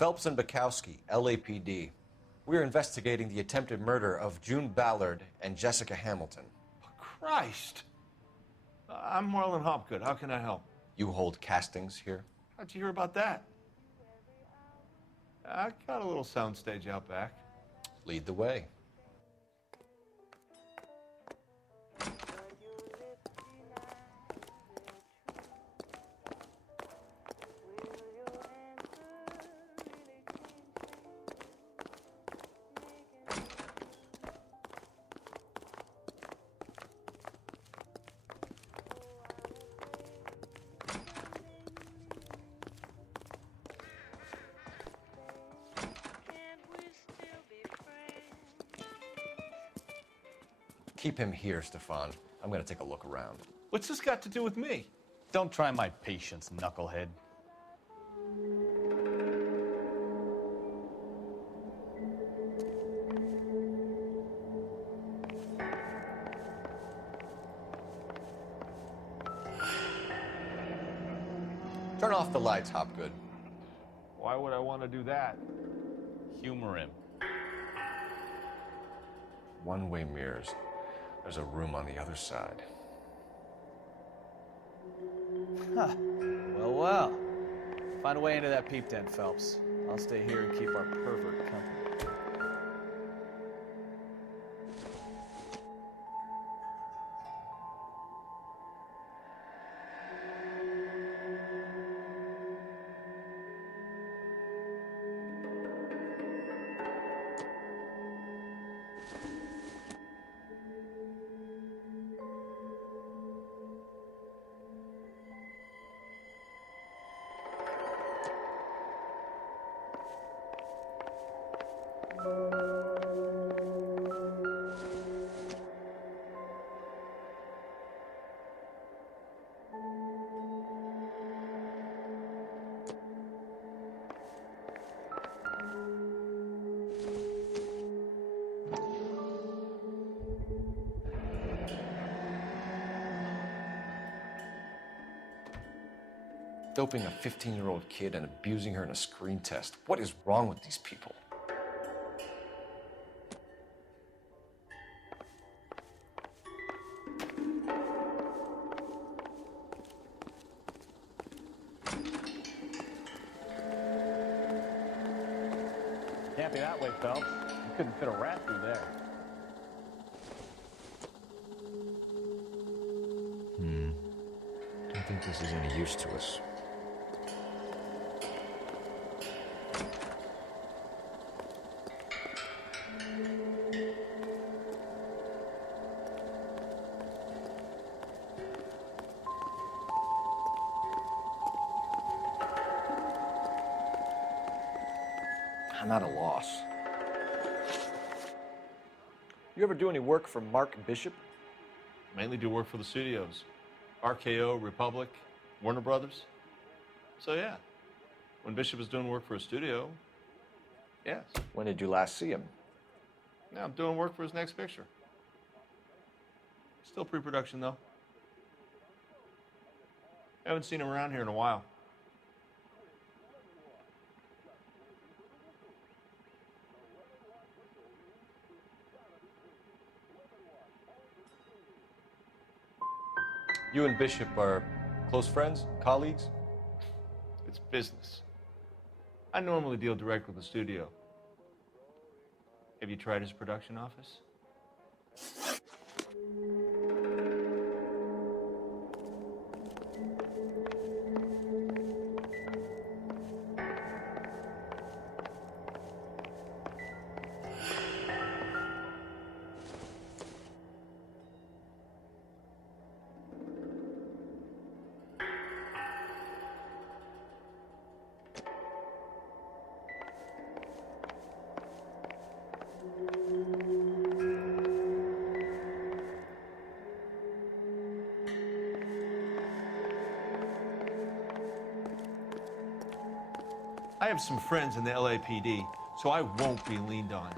Phelps and Bukowski, LAPD. We're investigating the attempted murder of June Ballard and Jessica Hamilton. Christ! I'm Marlon Hopgood. How can I help? You hold castings here? How'd you hear about that? I got a little soundstage out back. Lead the way. Keep him here, Stefan. I'm gonna take a look around. What's this got to do with me? Don't try my patience, knucklehead. Turn off the lights, Hopgood. Why would I want to do that? Humor him. One-way mirrors. There's a room on the other side. Huh. Well, well. Find a way into that peep tent, Phelps. I'll stay here and keep our pervert company. Doping a 15-year-old kid and abusing her in a screen test. What is wrong with these people? Can't be that way, Phelps. You couldn't fit a rat through there. I don't think this is any use to us. I'm at a loss. You ever do any work for Mark Bishop? Mainly do work for the studios. RKO, Republic, Warner Brothers. So yeah, when Bishop is doing work for a studio, yes. When did you last see him? Now I'm doing work for his next picture. Still pre-production though. Haven't seen him around here in a while. You and Bishop are close friends, colleagues? It's business. I normally deal direct with the studio. Have you tried his production office? I have some friends in the LAPD, so I won't be leaned on.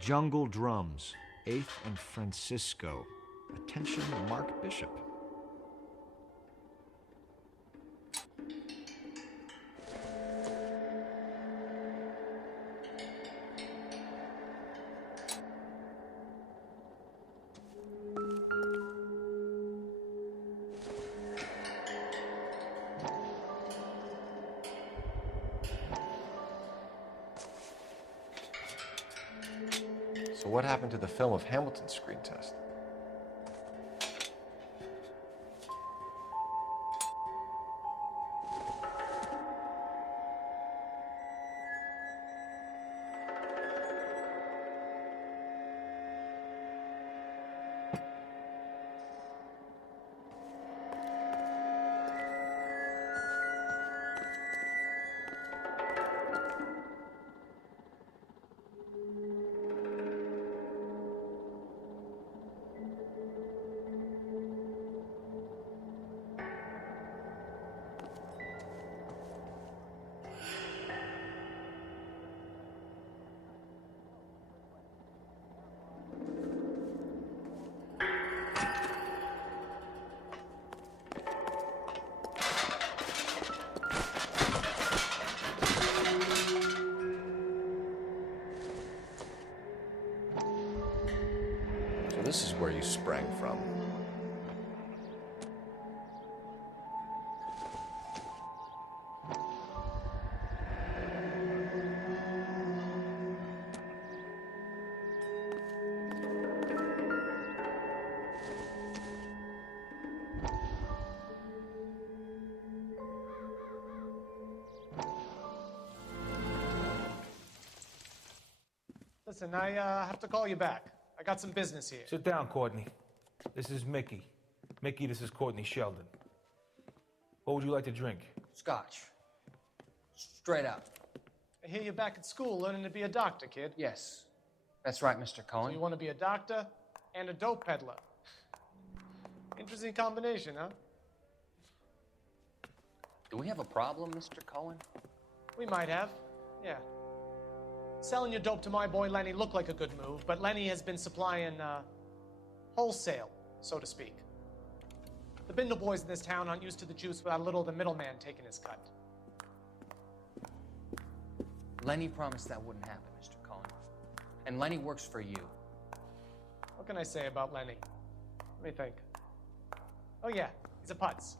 Jungle Drums, 8th and Francisco. Attention, Mark Bishop. So what happened to the film of Hamilton's screen test? So this is where you sprang from. Listen, I have to call you back. I got some business here. Sit down, Courtney. This is Mickey. Mickey, this is Courtney Sheldon. What would you like to drink? Scotch. Straight up. I hear you're back at school learning to be a doctor, kid. Yes. That's right, Mr. So Cohen. you want to be a doctor and a dope peddler. Interesting combination, huh? Do we have a problem, Mr. Cohen? We might have. Yeah. Selling your dope to my boy Lenny looked like a good move, but Lenny has been supplying, wholesale, so to speak. The Bindle boys in this town aren't used to the juice without a little of the middleman taking his cut. Lenny promised that wouldn't happen, Mr. Cohen. And Lenny works for you. What can I say about Lenny? Let me think. Oh yeah, he's a putz.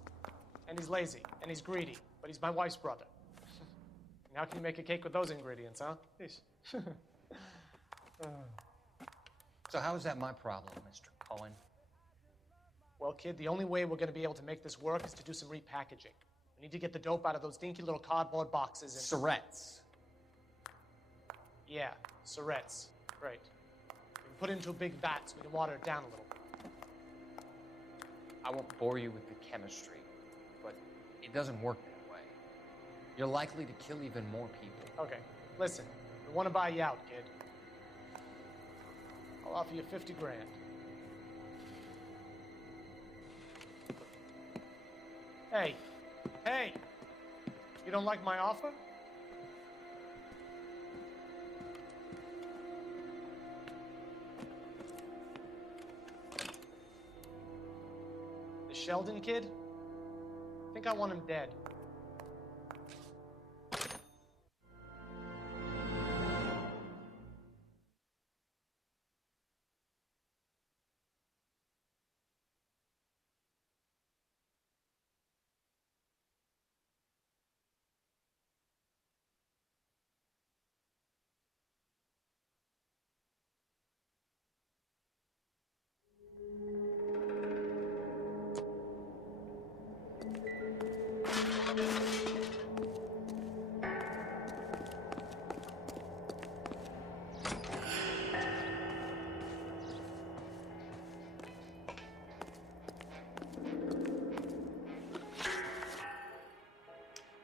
And he's lazy, and he's greedy, but he's my wife's brother. And how can you make a cake with those ingredients, huh? Yeesh. So how is that my problem, Mr. Cohen? Well, kid, the only way we're going to be able to make this work is to do some repackaging. We need to get the dope out of those dinky little cardboard boxes and... Surrettes. Yeah, Surrettes. Great. We can put it into a big vat so we can water it down a little. I won't bore you with the chemistry, but it doesn't work that way. You're likely to kill even more people. Okay, listen. We want to buy you out, kid. I'll offer you 50 grand. Hey, hey! You don't like my offer? The Sheldon kid? I think I want him dead.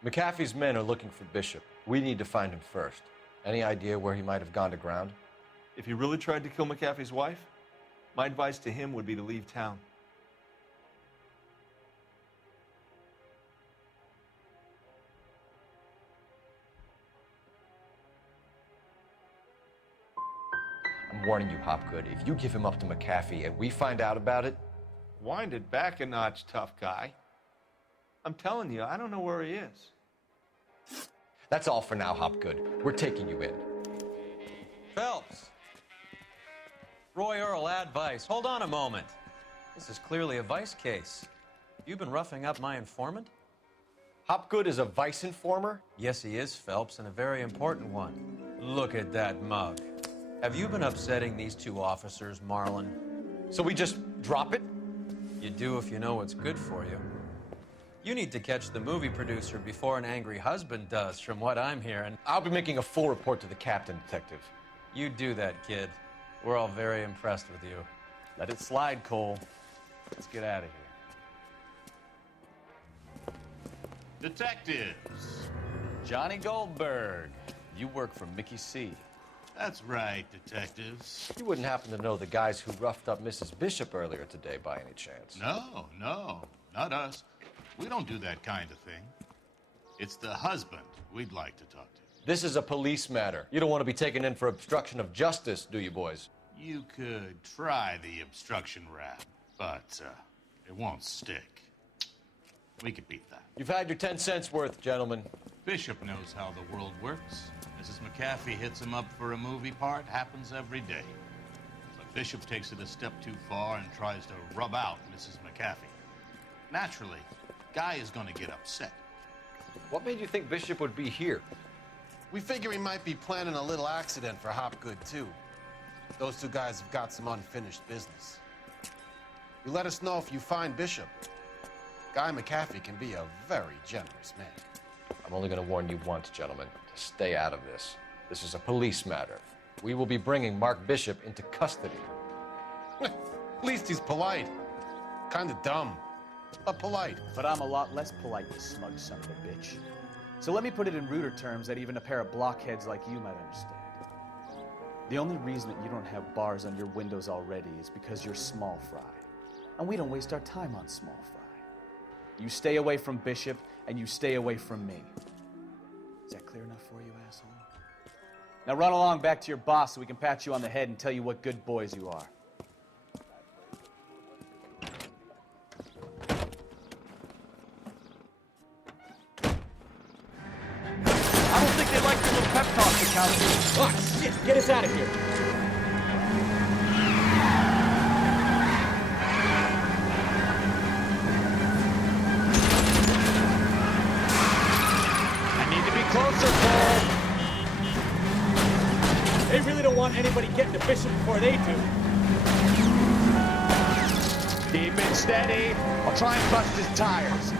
McAfee's men are looking for Bishop. We need to find him first. Any idea where he might have gone to ground? If he really tried to kill McAfee's wife, my advice to him would be to leave town. I'm warning you, Hopgood. If you give him up to McAfee and we find out about it... Wind it back a notch, tough guy. I'm telling you, I don't know where he is. That's all for now, Hopgood. We're taking you in. Phelps. Roy Earl, ad vice. Hold on a moment. This is clearly a vice case. You've been roughing up my informant? Hopgood is a vice informer? Yes, he is, Phelps, and a very important one. Look at that mug. Have you been upsetting these two officers, Marlon? So we just drop it? You do if you know what's good for you. You need to catch the movie producer before an angry husband does, from what I'm hearing. I'll be making a full report to the captain, Detective. You do that, kid. We're all very impressed with you. Let it slide, Cole. Let's get out of here. Detectives. Johnny Goldberg. You work for Mickey C. That's right, detectives. You wouldn't happen to know the guys who roughed up Mrs. Bishop earlier today by any chance? No, not us. We don't do that kind of thing. It's the husband we'd like to talk to. This is a police matter. You don't want to be taken in for obstruction of justice, do you, boys? You could try the obstruction rap, but it won't stick. We could beat that. You've had your 10 cents worth, gentlemen. Bishop knows how the world works. Mrs. McAfee hits him up for a movie part, happens every day. But Bishop takes it a step too far and tries to rub out Mrs. McAfee. Naturally, Guy is going to get upset. What made you think Bishop would be here? We figure he might be planning a little accident for Hopgood, too. Those two guys have got some unfinished business. You let us know if you find Bishop. Guy McAfee can be a very generous man. I'm only going to warn you once, gentlemen, to stay out of this. This is a police matter. We will be bringing Mark Bishop into custody. At least he's polite. Kind of dumb, but polite. But I'm a lot less polite, you smug son of a bitch. So let me put it in ruder terms that even a pair of blockheads like you might understand. The only reason that you don't have bars on your windows already is because you're small fry. And we don't waste our time on small fry. You stay away from Bishop, and you stay away from me. Is that clear enough for you, asshole? Now run along back to your boss so we can pat you on the head and tell you what good boys you are. I don't think they like your little pep talk, McAllister. Oh, shit! Get us out of here! Closer, Paul. They really don't want anybody getting to Bishop before they do. Keep it steady. I'll try and bust his tires.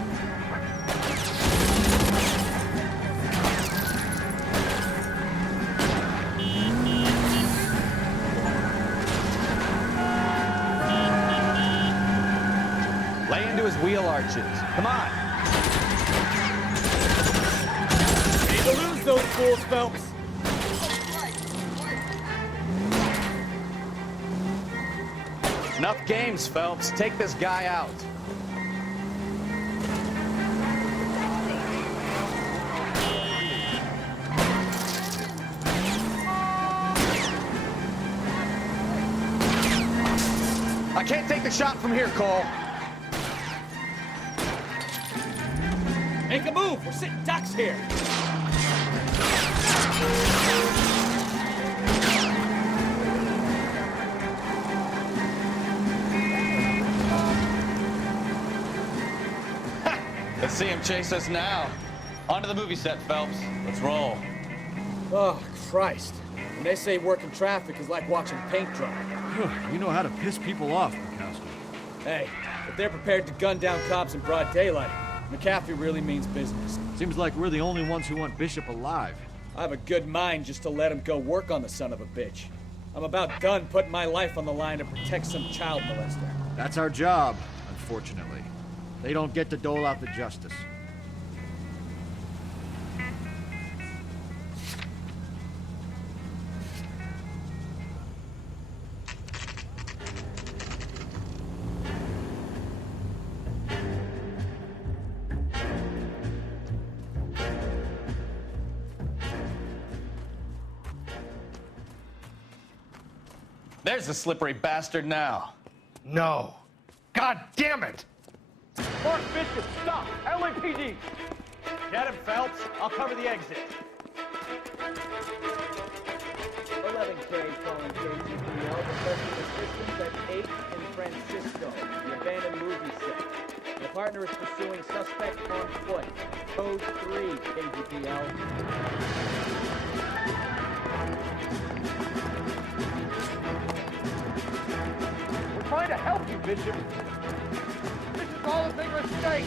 Lay into his wheel arches. Come on. To lose those fools, Phelps. Enough games, Phelps. Take this guy out. I can't take the shot from here, Cole. Make a move. We're sitting ducks here. Let's see him chase us now. On to the movie set, Phelps. Let's roll. Oh, Christ. When they say working traffic is like watching paint dry. You know how to piss people off, Mikowski. Hey, if they're prepared to gun down cops in broad daylight, McAfee really means business. Seems like we're the only ones who want Bishop alive. I have a good mind just to let him go work on the son of a bitch. I'm about done putting my life on the line to protect some child molester. That's our job, unfortunately. They don't get to dole out the justice. There's the slippery bastard now. No. God damn it! Mark Bishop, stop! LAPD! Get him, Phelps. I'll cover the exit. 11K calling KTPL, requesting assistance at 8 in Francisco, the abandoned movie set. The partner is pursuing suspect on foot. Code 3, KTPL. We're trying to help you, Bishop. This is all a big mistake.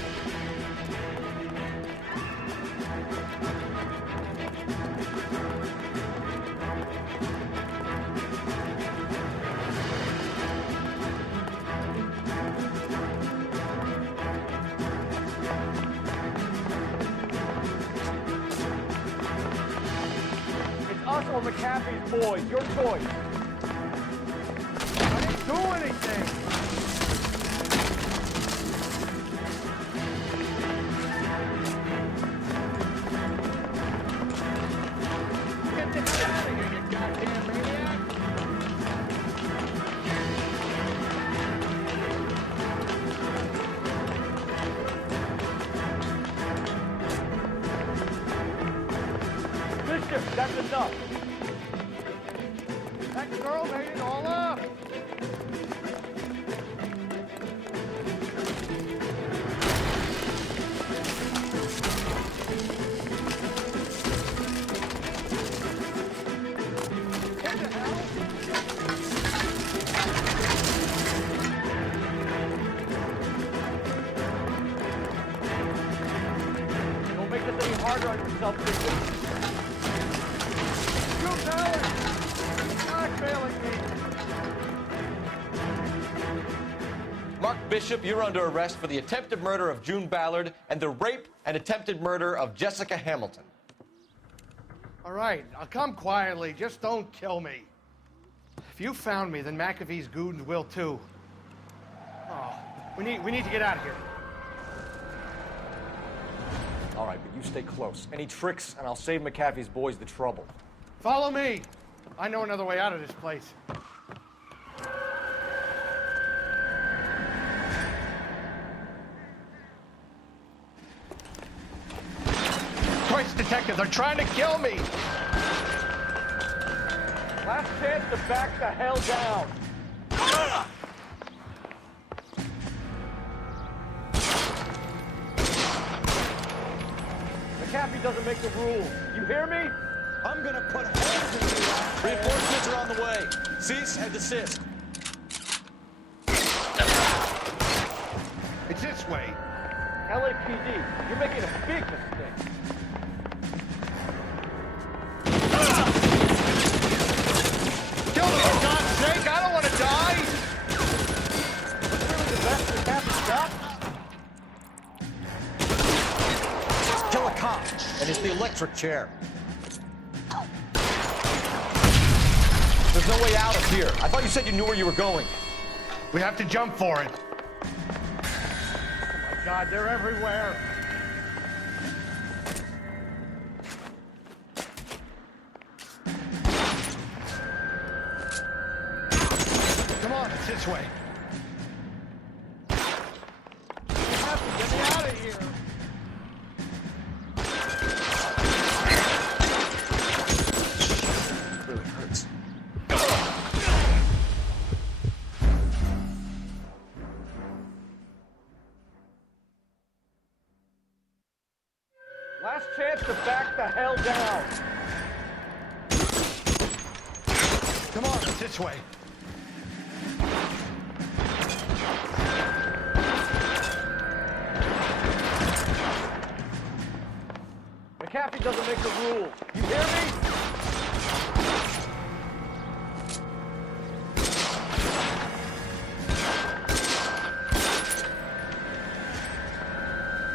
It's us or McAfee's boys. Your choice. I didn't do anything. Get the hell out of here, you goddamn maniac! Bishop, that's enough. That girl made it all up. What the hell? Don't make this any harder on yourself, Bishop. You coward! You're not failing me. Mark Bishop, you're under arrest for the attempted murder of June Ballard and the rape and attempted murder of Jessica Hamilton. All right, I'll come quietly. Just don't kill me. If you found me, then McAfee's goons will too. Oh, we need to get out of here. All right, but you stay close. Any tricks, and I'll save McAfee's boys the trouble. Follow me. I know another way out of this place. Christ, detectives are trying to kill me. Last chance to back the hell down. McAfee doesn't make the rules. You hear me? I'm gonna put holes in you. Reinforcements are on the way. Cease and desist. It's this way. LAPD, you're making a big mistake. Kill me, for God's sake! I don't want to die! That's really the best the captain's got? Kill a cop, and it's the electric chair. There's no way out of here. I thought you said you knew where you were going. We have to jump for it. Oh my God, they're everywhere. Come on, it's this way. You have to get me out of here. It really hurts. Last chance to back the hell down. Come on, it's this way. McAfee doesn't make the rules. You hear me?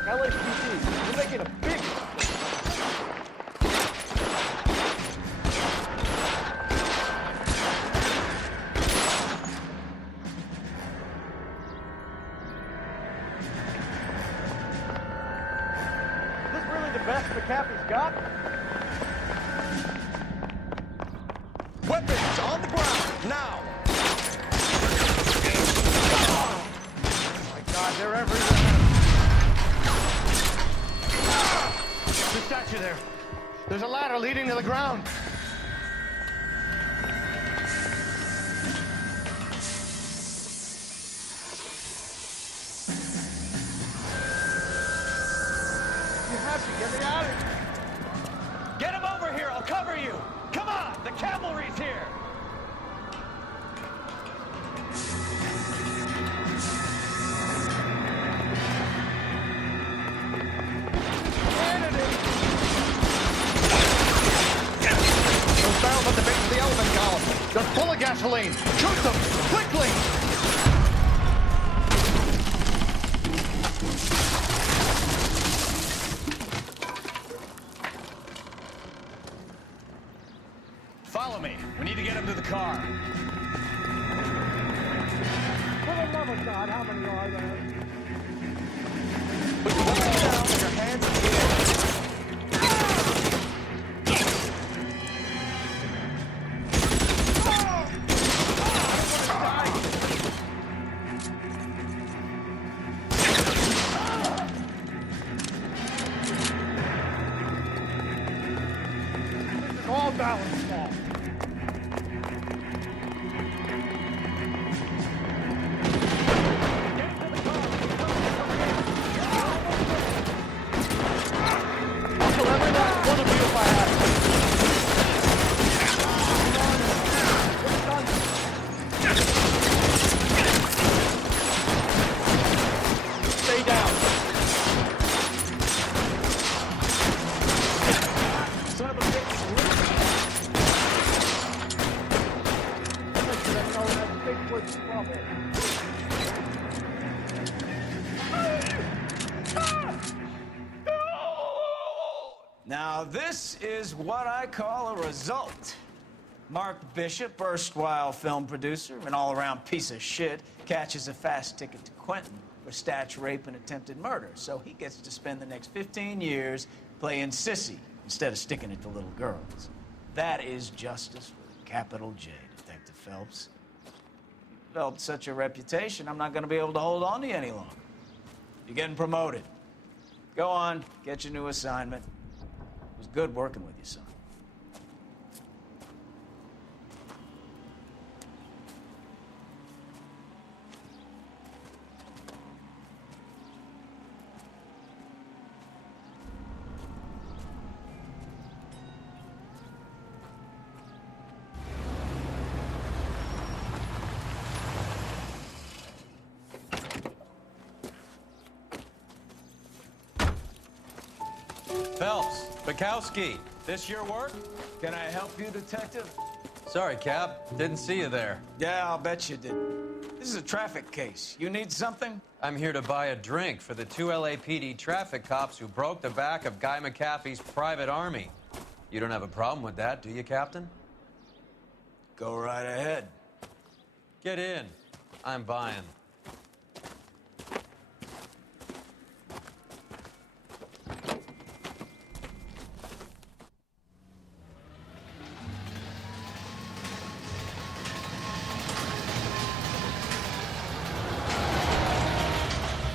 LAPD, you're making a big mistake. Is this really the best McAfee's got? Weapons on the ground, now! got you there. There's a ladder leading to the ground. You have to get me out of here. Get him over here. I'll cover you. Come on. The cavalry's here. Those barrels at the base of the elephant column. They're full of gasoline. Shoot them quickly. Follow me. We need to get him to the car. For the love of God, how many are there? Put your weapons down. Your hands in the air. All balance fall. I'll kill every last one of you if I have to. Stay down. Son of a bitch. Now, this is what I call a result. Mark Bishop, erstwhile film producer and all-around piece of shit, catches a fast ticket to Quentin for statch rape and attempted murder. So he gets to spend the next 15 years playing sissy instead of sticking it to little girls. That is justice with a capital J, Detective Phelps. You've developed such a reputation, I'm not going to be able to hold on to you any longer. You're getting promoted. Go on, get your new assignment. It was good working with you, son. Phelps, Bukowski, this your work? Can I help you, Detective? Sorry, Cap. Didn't see you there. Yeah, I'll bet you did. This is a traffic case. You need something? I'm here to buy a drink for the 2 LAPD traffic cops who broke the back of Guy McAfee's private army. You don't have a problem with that, do you, Captain? Go right ahead. Get in. I'm buying.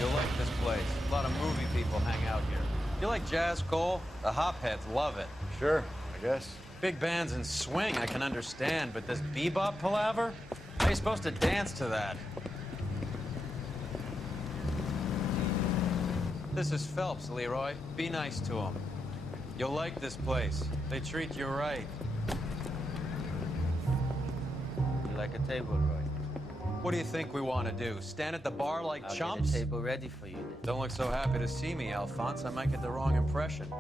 You'll like this place. A lot of movie people hang out here. You like jazz, Cole? The hopheads love it. Sure, I guess. Big bands and swing, I can understand, but this bebop palaver? How are you supposed to dance to that? This is Phelps, Leroy. Be nice to him. You'll like this place. They treat you right. You like a table, Roy? What do you think we want to do? Stand at the bar like I'll chumps? get a table ready for you then. Don't look so happy to see me, Alphonse. I might get the wrong impression.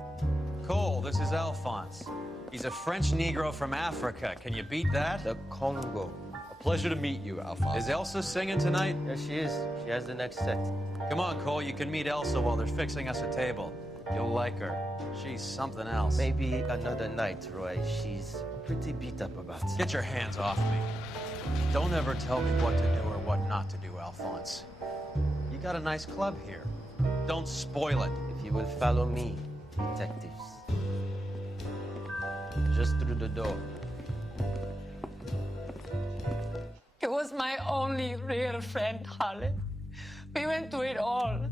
Cole, this is Alphonse. He's a French Negro from Africa. Can you beat that? The Congo. A pleasure to meet you, Alphonse. Is Elsa singing tonight? Yes, she is. She has the next set. Come on, Cole. You can meet Elsa while they're fixing us a table. You'll like her. She's something else. Maybe another night, Roy. She's pretty beat up about it. Get your hands off me. Don't ever tell me what to do or what not to do, Alphonse. You got a nice club here. Don't spoil it. If you will follow me, detectives. Just through the door. He was my only real friend, Harlan. We went through it all.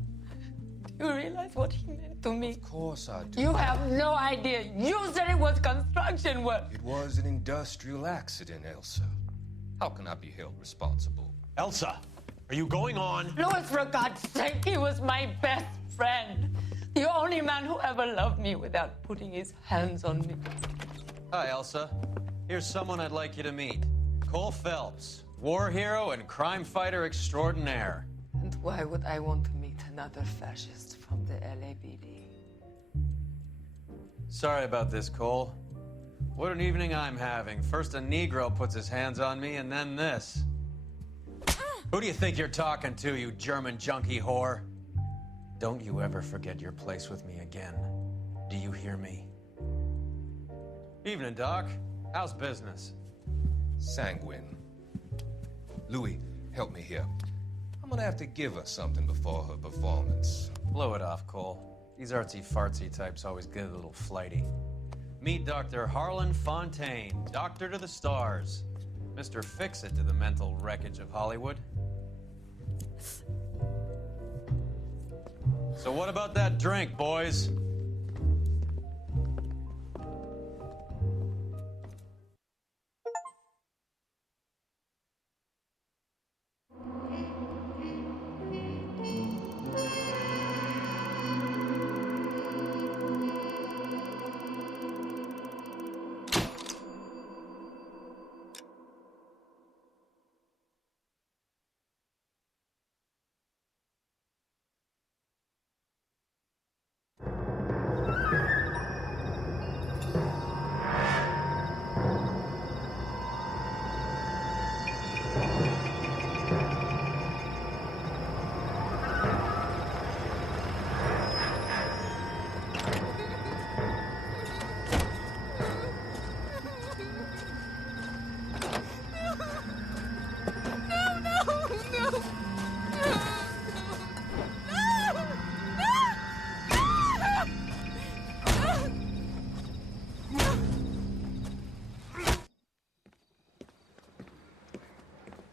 Do you realize what he meant? to me? Of course I do. You have no idea. You said it was construction work. It was an industrial accident, Elsa. How can I be held responsible? Elsa, are you going on? Louis, for God's sake, he was my best friend. The only man who ever loved me without putting his hands on me. Hi, Elsa. Here's someone I'd like you to meet. Cole Phelps, war hero and crime fighter extraordinaire. And why would I want to meet another fascist from the LAPD? Sorry about this, Cole. What an evening I'm having. First a Negro puts his hands on me, and then this. Who do you think you're talking to, you German junkie whore? Don't you ever forget your place with me again. Do you hear me? Evening, Doc. How's business? Sanguine. Louis, help me here. I'm gonna have to give her something before her performance. Blow it off, Cole. These artsy-fartsy types always get a little flighty. Meet Dr. Harlan Fontaine, doctor to the stars. Mr. Fix-It to the mental wreckage of Hollywood. So what about that drink, boys?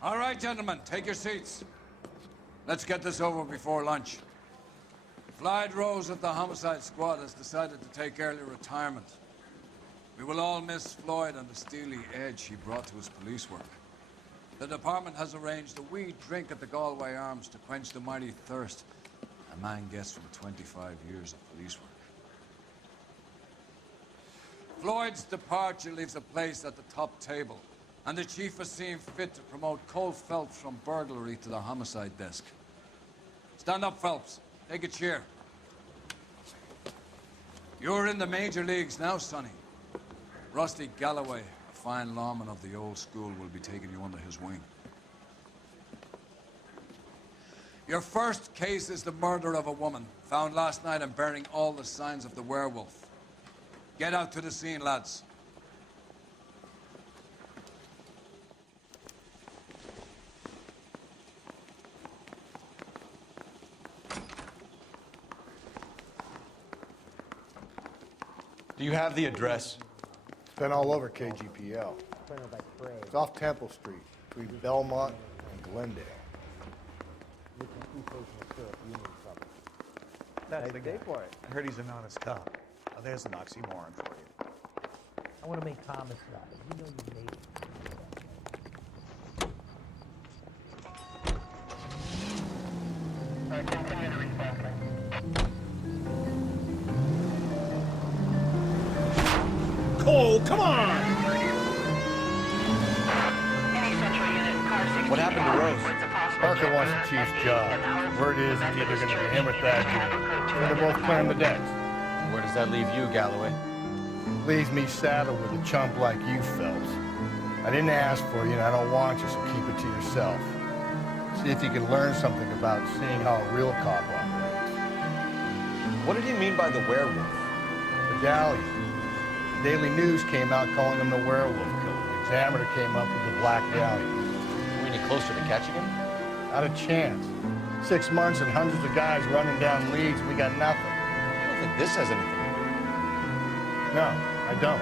All right, gentlemen, take your seats. Let's get this over before lunch. Clyde Rose of the Homicide Squad has decided to take early retirement. We will all miss Floyd and the steely edge he brought to his police work. The department has arranged a wee drink at the Galway Arms to quench the mighty thirst a man gets from 25 years of police work. Floyd's departure leaves a place at the top table, and the chief has seen fit to promote Cole Phelps from burglary to the homicide desk. Stand up, Phelps. Take a chair. You're in the major leagues now, Sonny. Rusty Galloway, a fine lawman of the old school, will be taking you under his wing. Your first case is the murder of a woman, found last night and bearing all the signs of the werewolf. Get out to the scene, lads. Do you have the address? It's been all over KGPL. It's off Temple Street, between Belmont and Glendale. That's the guy for it. I heard he's an honest cop. Oh, there's an oxymoron for you. I want to make Thomas laugh. You know you made it. Cole, come on! What happened to Rose? Parker wants the chief's job. Word is it's either going to be him or that dude. So they're both clearing the decks. Where does that leave you, Galloway? Leaves me saddled with a chump like you, Phelps. I didn't ask for you, and I don't want you, so keep it to yourself. See if you can learn something about seeing how a real cop operates. What did he mean by the werewolf? Medallion. The Daily News came out calling him the werewolf killer. The Examiner came up with the Black Dahlia. Are we any closer to catching him? Not a chance. 6 months and hundreds of guys running down leads, we got nothing. I don't think this has anything to do with it. No, I don't.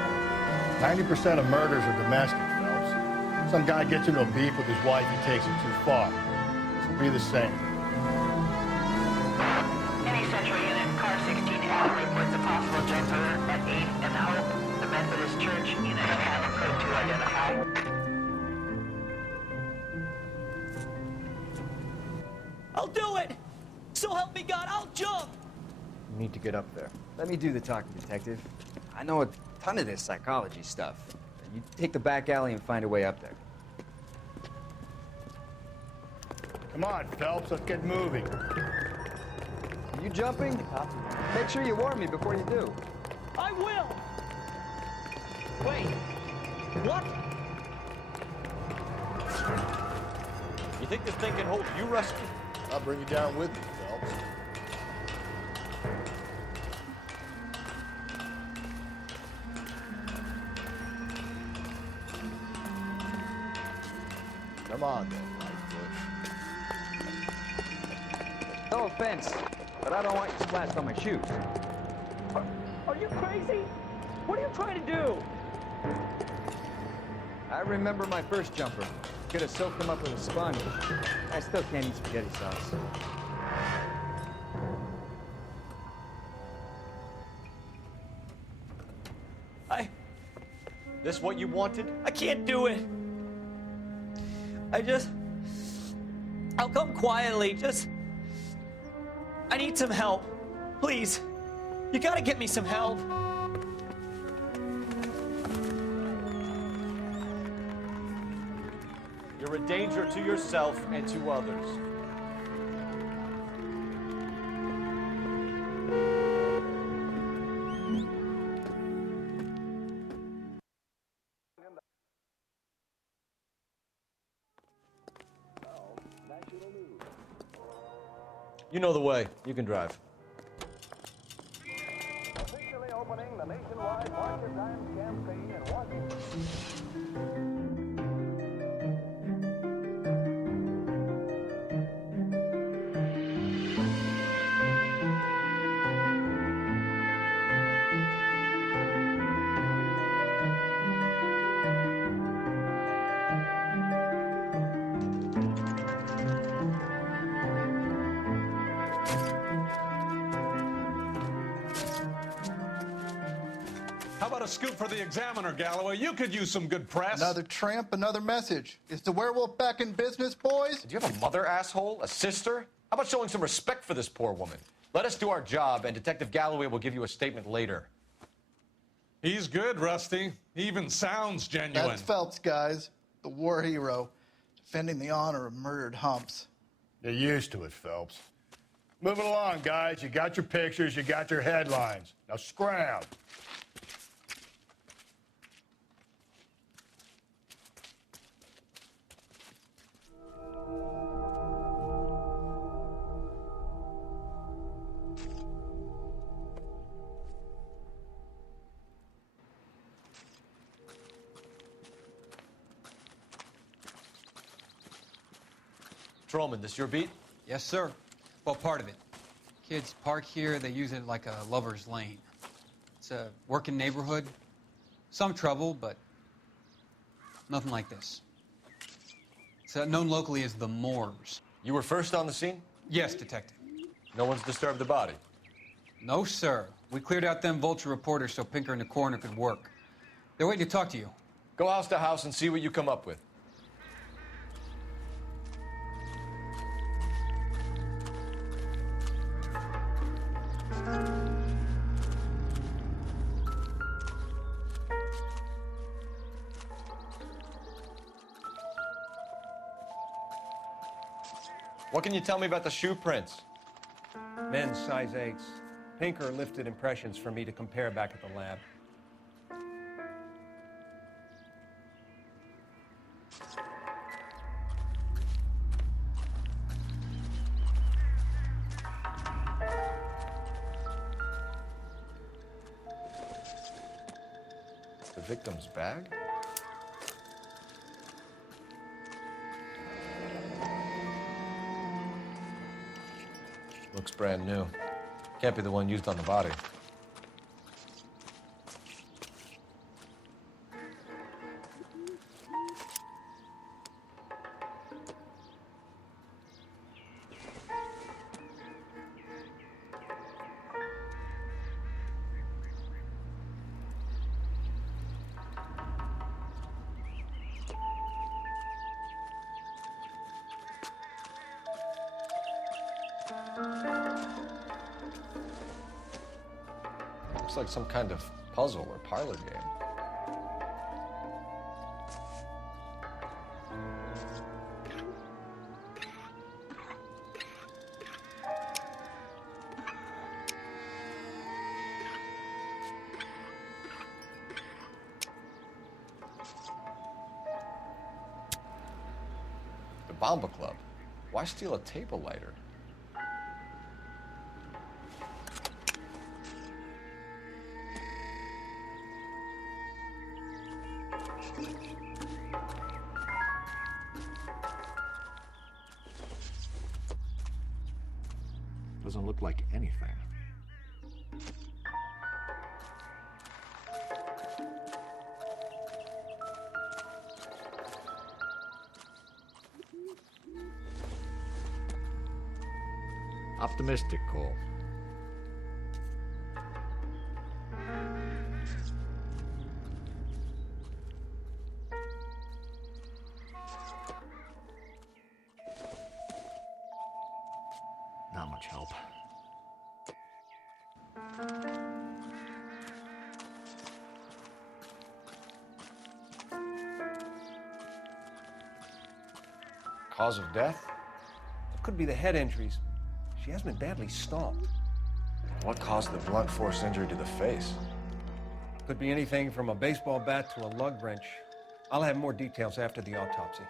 90% of murders are domestic, Phelps. Some guy gets into a beef with his wife, he takes it too far. This will be the same. Any Central unit, car 16 out. jumper at 8 and out. The Methodist Church unit have occurred to identify. I'll do it! So help me God, I'll jump! You need to get up there. Let me do the talking, Detective. I know a ton of this psychology stuff. You take the back alley and find a way up there. Come on, Phelps, let's get moving. Are you jumping? Make sure you warn me before you do. I will! Wait, what? You think this thing can hold you, Rusty? I'll bring you down with me, Phelps. Come on, then, Lightfoot. No offense, but I don't want you splashed on my shoes. Are you crazy? What are you trying to do? I remember my first jumper. Could have soaked them up with a sponge. I still can't eat spaghetti sauce. This what you wanted? I can't do it. I'll come quietly, I need some help. Please. You gotta get me some help. You're a danger to yourself and to others. You know the way. You can drive. Officially opening the nationwide March of Dimes campaign in Washington. How about a scoop for the Examiner, Galloway? You could use some good press. Another tramp, another message. Is the werewolf back in business, boys? Do you have a mother, asshole? A sister? How about showing some respect for this poor woman? Let us do our job, and Detective Galloway will give you a statement later. He's good, Rusty. He even sounds genuine. That's Phelps, guys. The war hero. Defending the honor of murdered humps. You're used to it, Phelps. Moving along, guys. You got your pictures, you got your headlines. Now scram. Trollman, this your beat? Yes, sir. Well, part of it. Kids park here, they use it like a lover's lane. It's a working neighborhood. Some trouble, but nothing like this. It's known locally as the Moors. You were first on the scene? Yes, Detective. No one's disturbed the body? No, sir. We cleared out them vulture reporters so Pinker and the coroner could work. They're waiting to talk to you. Go house to house and see what you come up with. What can you tell me about the shoe prints? Men's size 8s. Pinker lifted impressions for me to compare back at the lab. The victim's bag? Looks brand new. Can't be the one used on the body. Looks like some kind of puzzle or parlor game. The Bomba Club. Why steal a table lighter? Doesn't look like anything. Optimistic, Cole. Not much help. Cause of death? It could be the head injuries. She has been badly stomped. What caused the blunt force injury to the face? Could be anything from a baseball bat to a lug wrench. I'll have more details after the autopsy.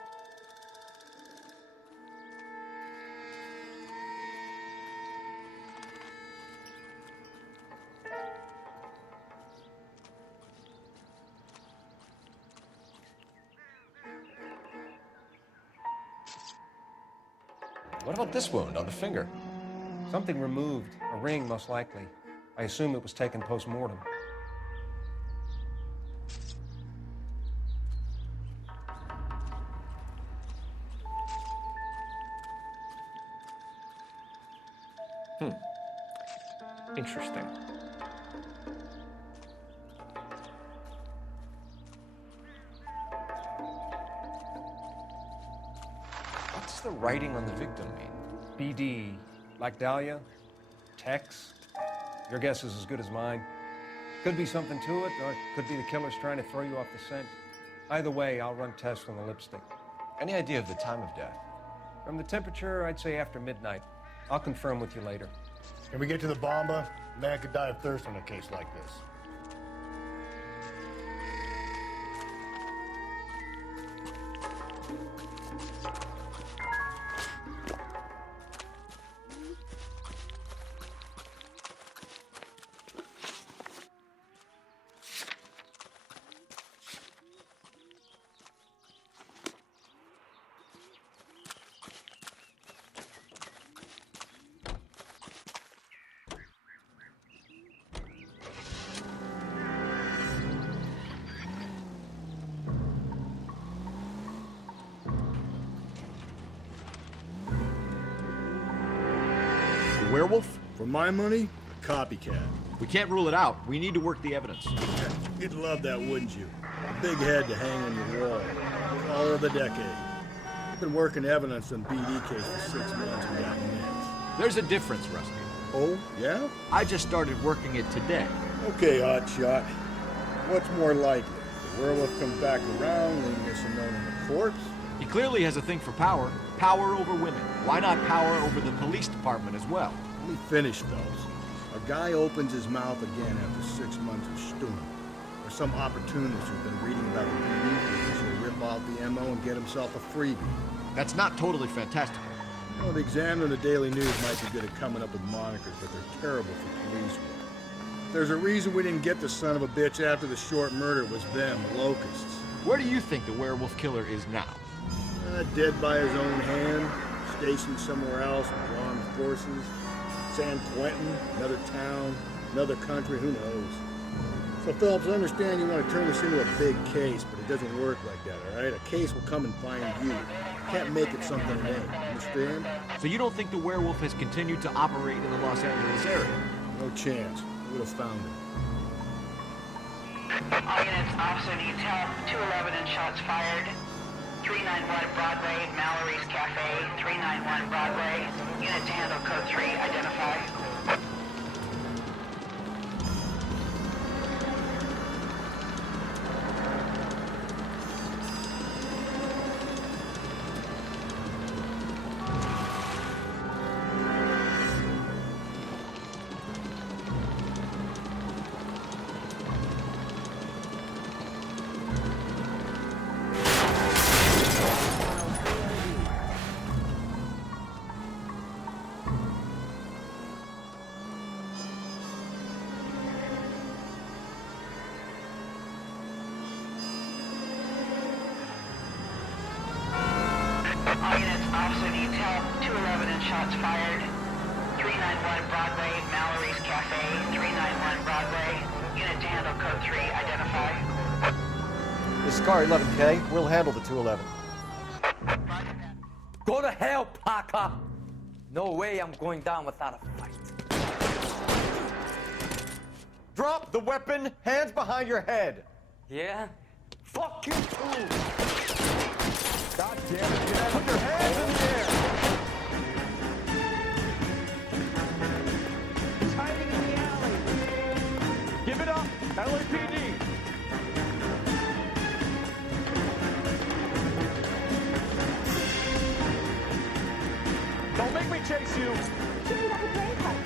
What about this wound on the finger? Something removed, a ring most likely. I assume it was taken post-mortem. Interesting. What's the writing on the victim mean? BD, like Dahlia, Tex. Your guess is as good as mine. Could be something to it, or it could be the killer's trying to throw you off the scent. Either way, I'll run tests on the lipstick. Any idea of the time of death? From the temperature, I'd say after midnight. I'll confirm with you later. Can we get to the Bomba? A man could die of thirst on a case like this. Werewolf? For my money, a copycat. We can't rule it out. We need to work the evidence. You'd love that, wouldn't you? A big head to hang on your wall. Caller of the decade. I've been working evidence on BD case for 6 months and got nits. There's a difference, Rusty. Oh, yeah? I just started working it today. Okay, hotshot. What's more likely? The werewolf comes back around, leaving us unknown in the corpse? He clearly has a thing for power. Power over women. Why not power over the police department as well? Let me finish, Phelps. A guy opens his mouth again after 6 months of stewing. Or some opportunist who's been reading about the PD to rip off the MO and get himself a freebie. That's not totally fantastical. Well, the Examiner and the Daily News might be good at coming up with monikers, but they're terrible for police work. There's a reason we didn't get the son of a bitch after the short murder. It was them, the locusts. Where do you think the werewolf killer is now? Dead by his own hand, stationed somewhere else with armed forces. San Quentin, another town, another country, who knows? So, Phillips, I understand you want to turn this into a big case, but it doesn't work like that, all right? A case will come and find you. Can't make it something it ain't, understand? So you don't think the werewolf has continued to operate in the Los Angeles area? No chance. We would have found him. All units, officer needs help. 211 and shots fired. 391 Broadway, Mallory's Cafe. 391 Broadway. Unit to handle code 3, identify. All units, officer needs help. 211 and shots fired. 391 Broadway, Mallory's Cafe. 391 Broadway. Unit to handle code 3. Identify. This is car 11K. We'll handle the 211. Go to hell, Parker! No way I'm going down without a fight. Drop the weapon, hands behind your head. Yeah? Fuck you! God damn it, get out. Put your hands in the air. He's hiding in the alley. Give it up, LAPD. Don't make me chase you. Shooting up a drain pipe.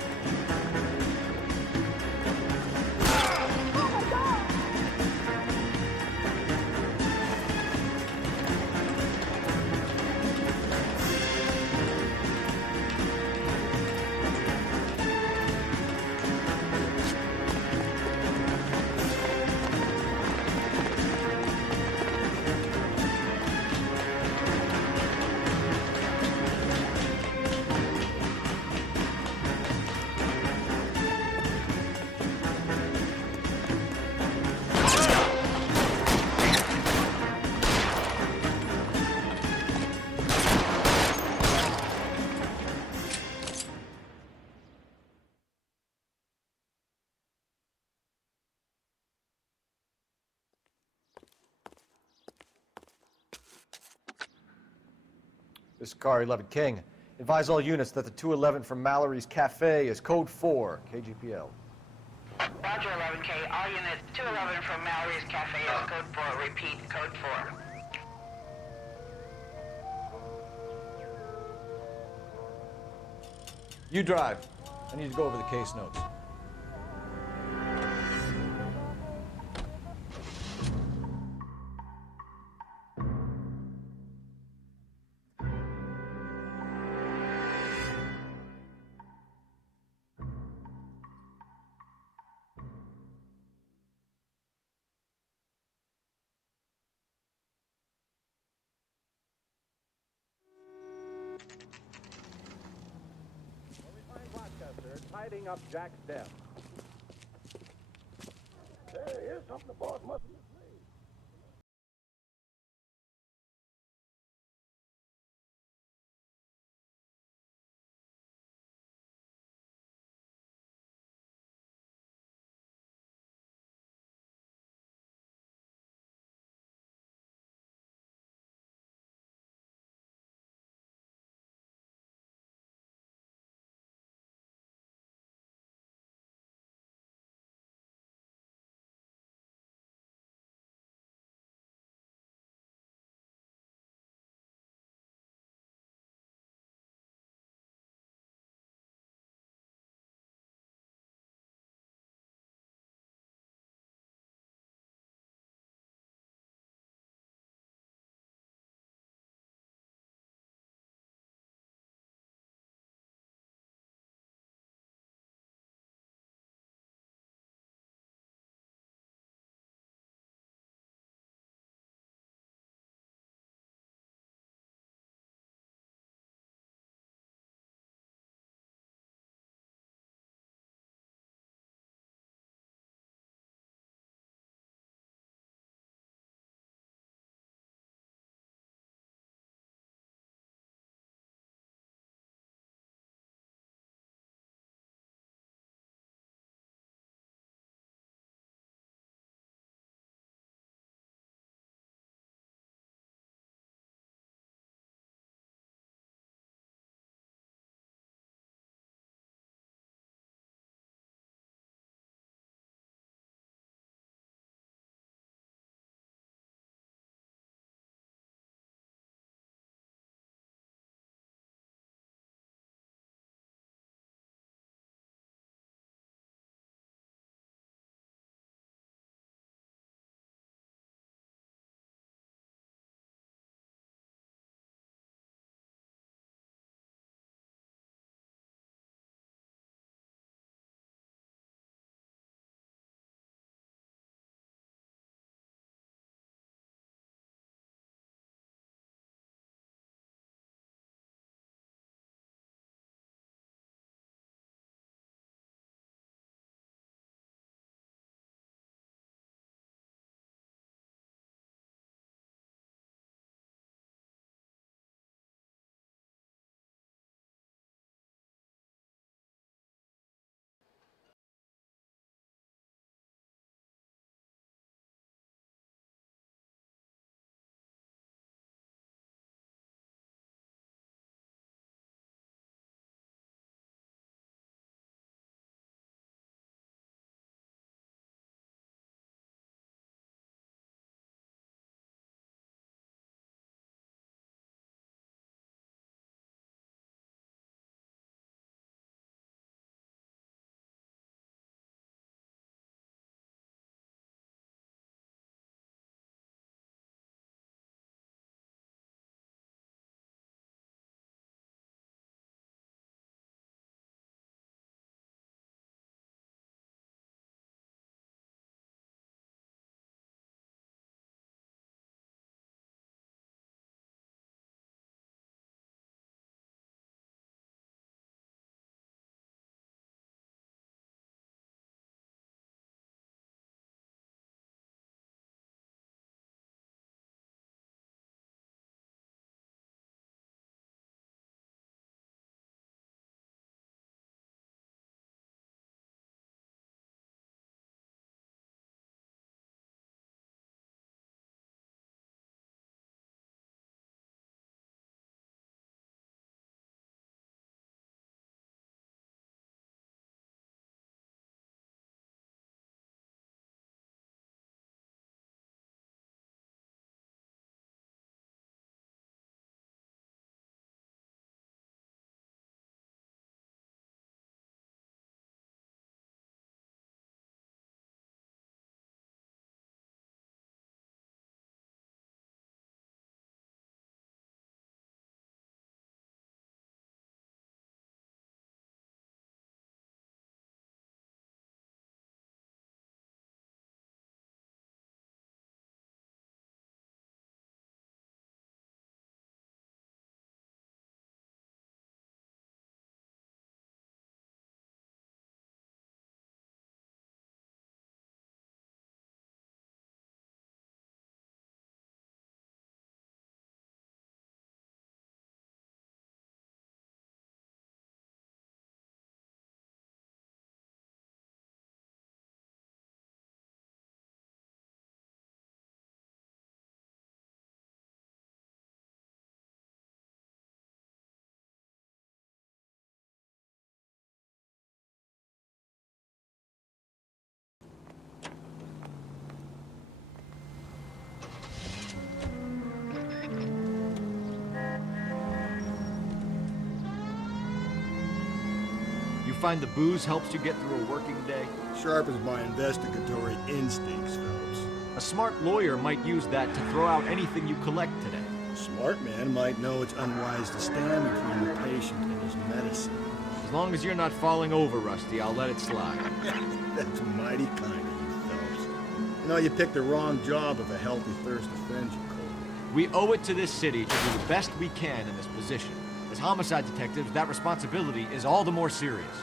This is car 11 King. Advise all units that the 211 from Mallory's Cafe is code 4, KGPL. Roger, 11K. All units, 211 from Mallory's Cafe is code 4. Repeat, code 4. You drive. I need to go over the case notes. Hiding up Jack's death. Hey, here's something the boss must find the booze helps you get through a working day? Sharpens my investigatory instincts, Phelps. A smart lawyer might use that to throw out anything you collect today. A smart man might know it's unwise to stand between the patient and his medicine. As long as you're not falling over, Rusty, I'll let it slide. That's mighty kind of you, Phelps. You know, you picked the wrong job if a healthy thirst offends you, Cole. We owe it to this city to do the best we can in this position. As homicide detectives, that responsibility is all the more serious.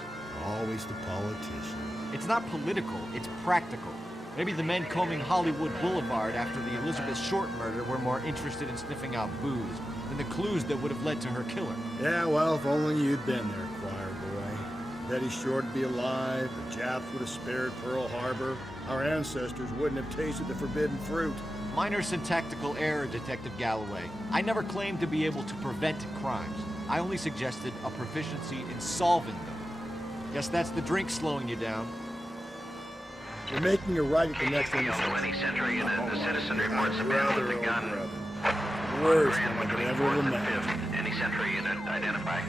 Always the politician. It's not political, it's practical. Maybe the men combing Hollywood Boulevard after the Elizabeth Short murder were more interested in sniffing out booze than the clues that would have led to her killer. Yeah, well, if only you'd been there, choir boy. Betty Short would be alive, the Japs would have spared Pearl Harbor, our ancestors wouldn't have tasted the forbidden fruit. Minor syntactical error, Detective Galloway. I never claimed to be able to prevent crimes. I only suggested a proficiency in solving them. Guess that's the drink slowing you down. You're making a right at the next KGPL to any Century unit. The citizen reports a man with a gun. Worse than I could ever have imagined. Any Century unit, identify.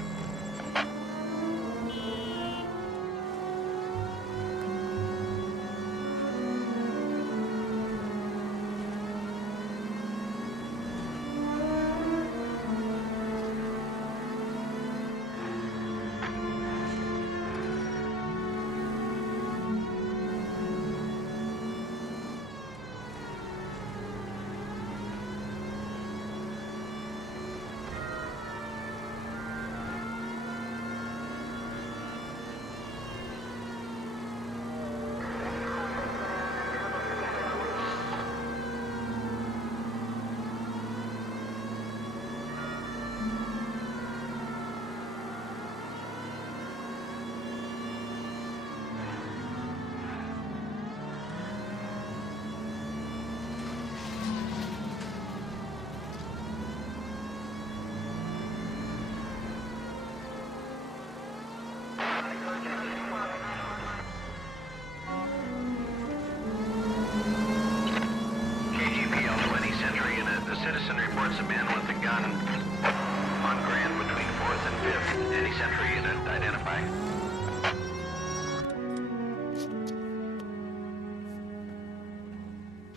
Citizen reports a man with a gun on Grand between 4th and 5th. Any Century unit, identify.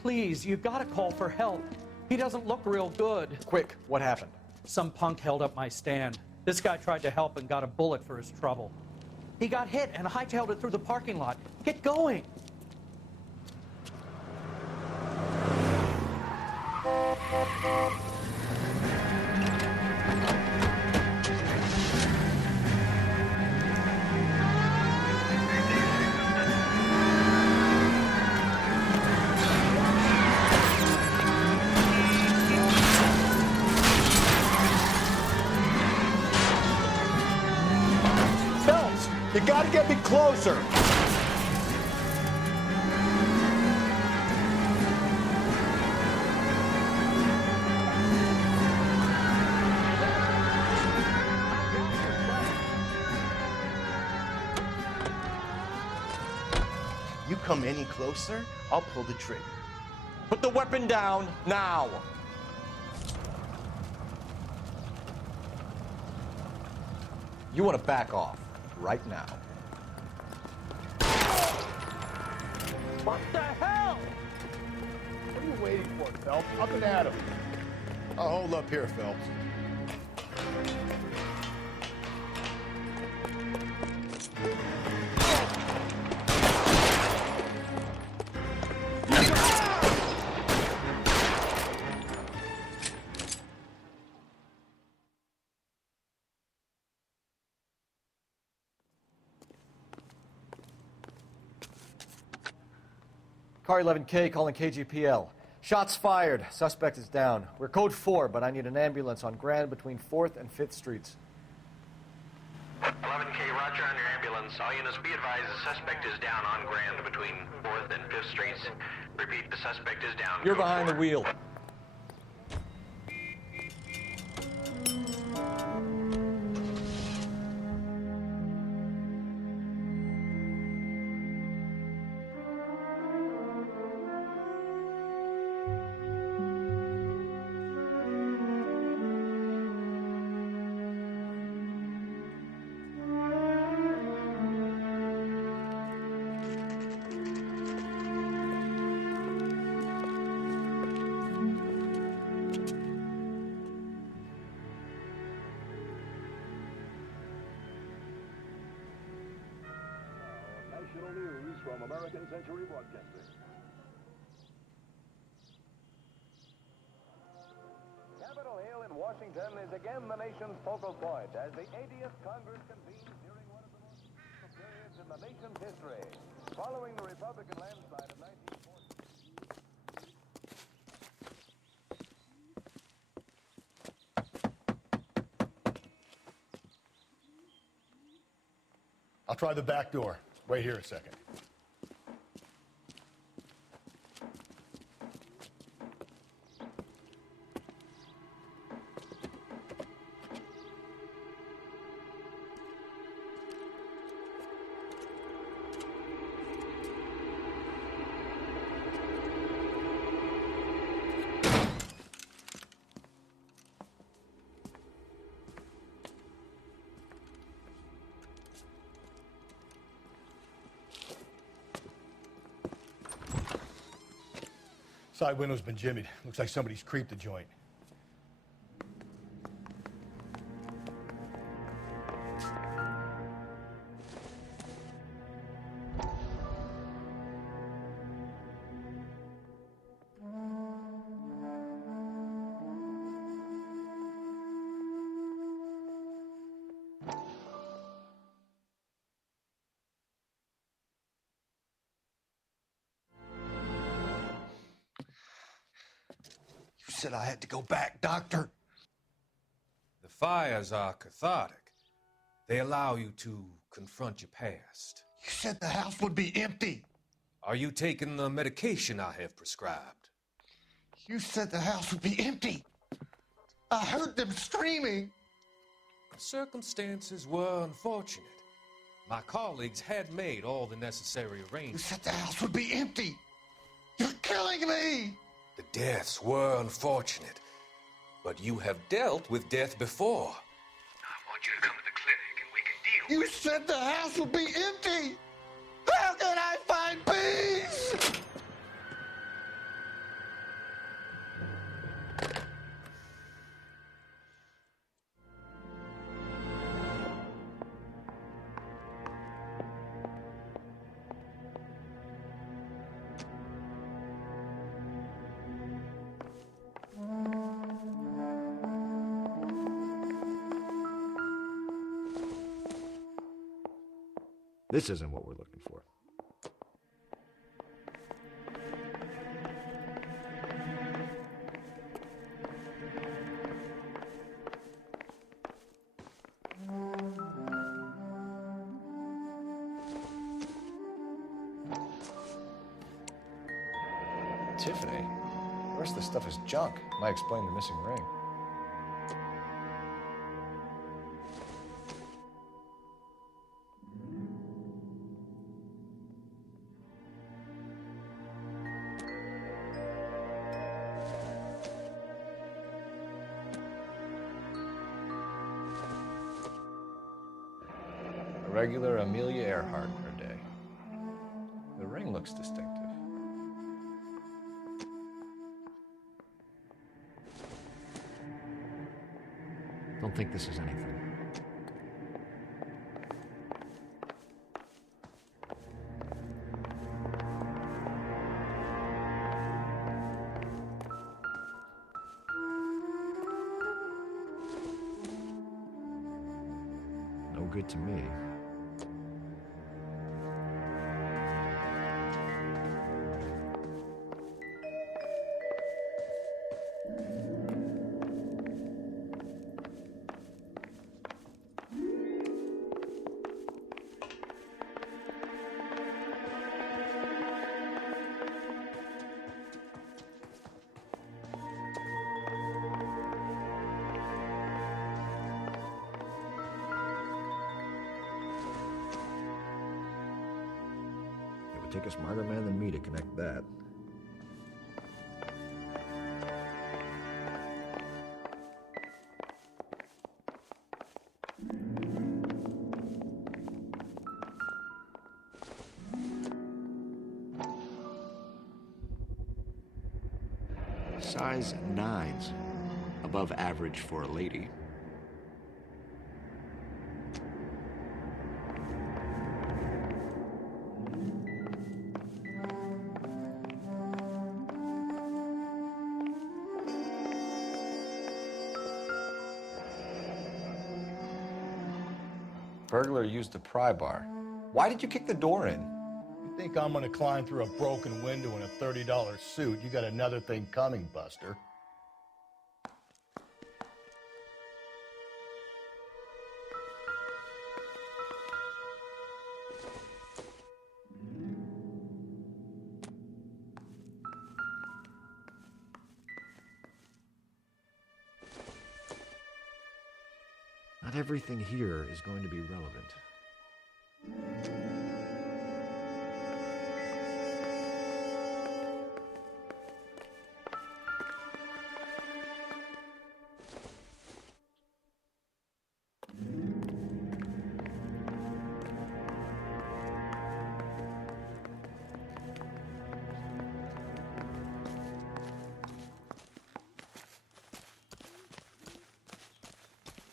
Please, you gotta call for help. He doesn't look real good. Quick, what happened? Some punk held up my stand. This guy tried to help and got a bullet for his trouble. He got hit and hightailed it through the parking lot. Get going! Phelps, you gotta get me closer. You come any closer, I'll pull the trigger. Put the weapon down now. You want to back off right now. What the hell? What are you waiting for, Phelps? Up and at him. I'll hold up here, Phelps. Car 11K calling KGPL. Shots fired. Suspect is down. We're code 4, but I need an ambulance on Grand between 4th and 5th Streets. 11K, roger on your ambulance. All units be advised the suspect is down on Grand between 4th and 5th Streets. Repeat, the suspect is down. You're Code behind 4. the wheel. Century Broadcasting. Capitol Hill in Washington is again the nation's focal point as the 80th Congress convenes during one of the most critical periods in the nation's history, following the Republican landslide of 1940. I'll try the back door. Wait here a second. Side window's been jimmied. Looks like somebody's creeped the joint. You said I had to go back, Doctor. The fires are cathartic. They allow you to confront your past. You said the house would be empty. Are you taking the medication I have prescribed? You said the house would be empty. I heard them screaming. The circumstances were unfortunate. My colleagues had made all the necessary arrangements. You said the house would be empty. You're killing me. The deaths were unfortunate, but you have dealt with death before. I want you to come to the clinic and we can deal You said the house would be empty. How can I find peace? This isn't what we're looking for. Tiffany, the rest of the stuff is junk. Might explain the missing ring. A regular Amelia Earhart per day. The ring looks distinctive. Don't think this is anything. No good to me. It would take a smarter man than me to connect that. Size 9s, above average for a lady. Burglar used the pry bar. Why did you kick the door in? You think I'm gonna climb through a broken window in a $30 suit? You got another thing coming, Buster. Not everything here is going to be relevant.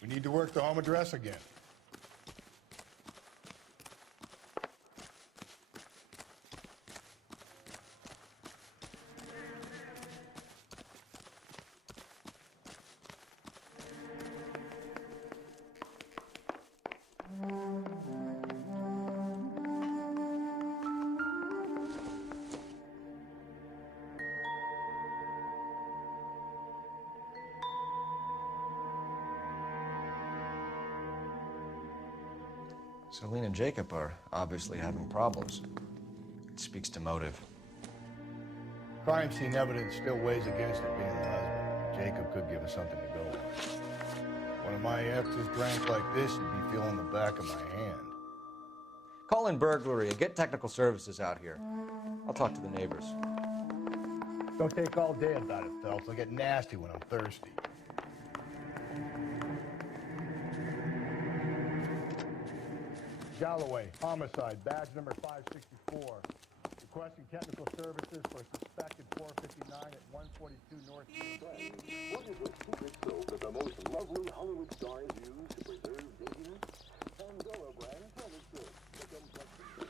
We need to work the home address again. Celine and Jacob are obviously having problems. It speaks to motive. Crime scene evidence still weighs against it being the husband. Jacob could give us something to go on. One of my exes drank like this, you'd be feeling the back of my hand. Call in burglary and get technical services out here. I'll talk to the neighbors. Don't take all day about it, Phelps. I'll get nasty when I'm thirsty. Galloway, homicide, badge number 564. Requesting technical services for a suspected 459 at 142 North. What is the secret soap that the most lovely Hollywood stars use to preserve daintiness? Pandora brand toilet soap. The complexity.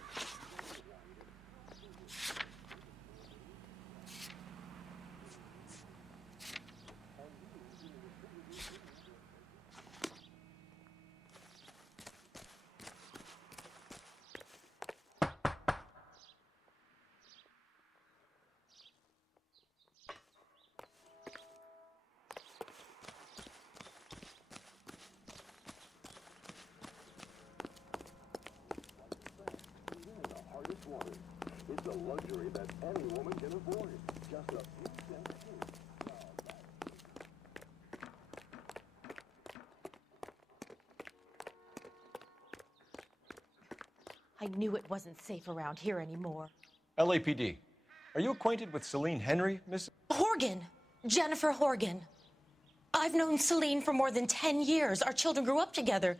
It's a luxury that any woman can afford. Just a few cents cheap. I knew it wasn't safe around here anymore. LAPD. Are you acquainted with Celine Henry, Miss? Horgan! Jennifer Horgan. I've known Celine for more than 10 years. Our children grew up together.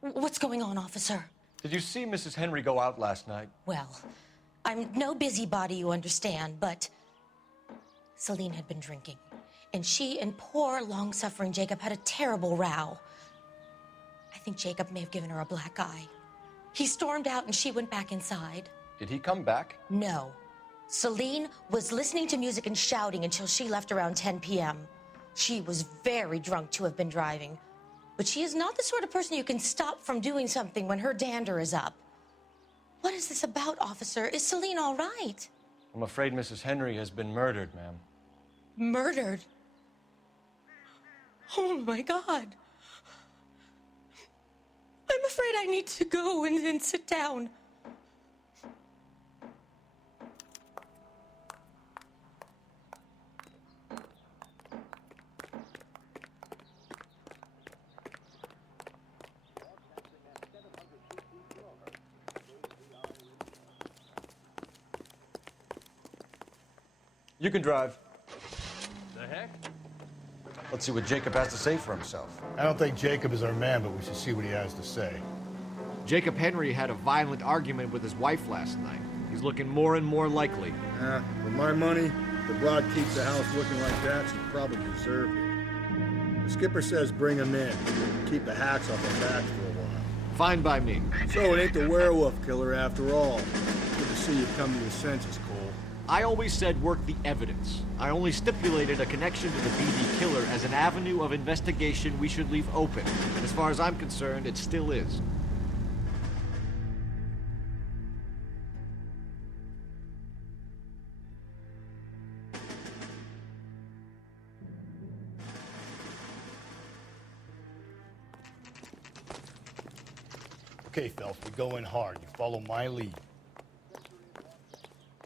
What's going on, officer? Did you see Mrs. Henry go out last night? Well, I'm no busybody, you understand, but Celine had been drinking, and she and poor, long-suffering Jacob had a terrible row. I think Jacob may have given her a black eye. He stormed out, and she went back inside. Did he come back? No. Celine was listening to music and shouting until she left around 10 p.m. She was very drunk to have been driving, but she is not the sort of person you can stop from doing something when her dander is up. What is this about, officer? Is Celine all right? I'm afraid Mrs. Henry has been murdered, ma'am. Murdered? Oh, my God. I'm afraid I need to go and sit down. You can drive. The heck? Let's see what Jacob has to say for himself. I don't think Jacob is our man, but we should see what he has to say. Jacob Henry had a violent argument with his wife last night. He's looking more and more likely. For my money, if the broad keeps the house looking like that, she probably deserved it. The skipper says bring him in. Keep the hacks off our backs for a while. Fine by me. So it ain't the werewolf killer after all. Good to see you come to your senses, Cole. I always said work the evidence. I only stipulated a connection to the BD killer as an avenue of investigation we should leave open. As far as I'm concerned, it still is. Okay, Phelps, we go in hard. You follow my lead.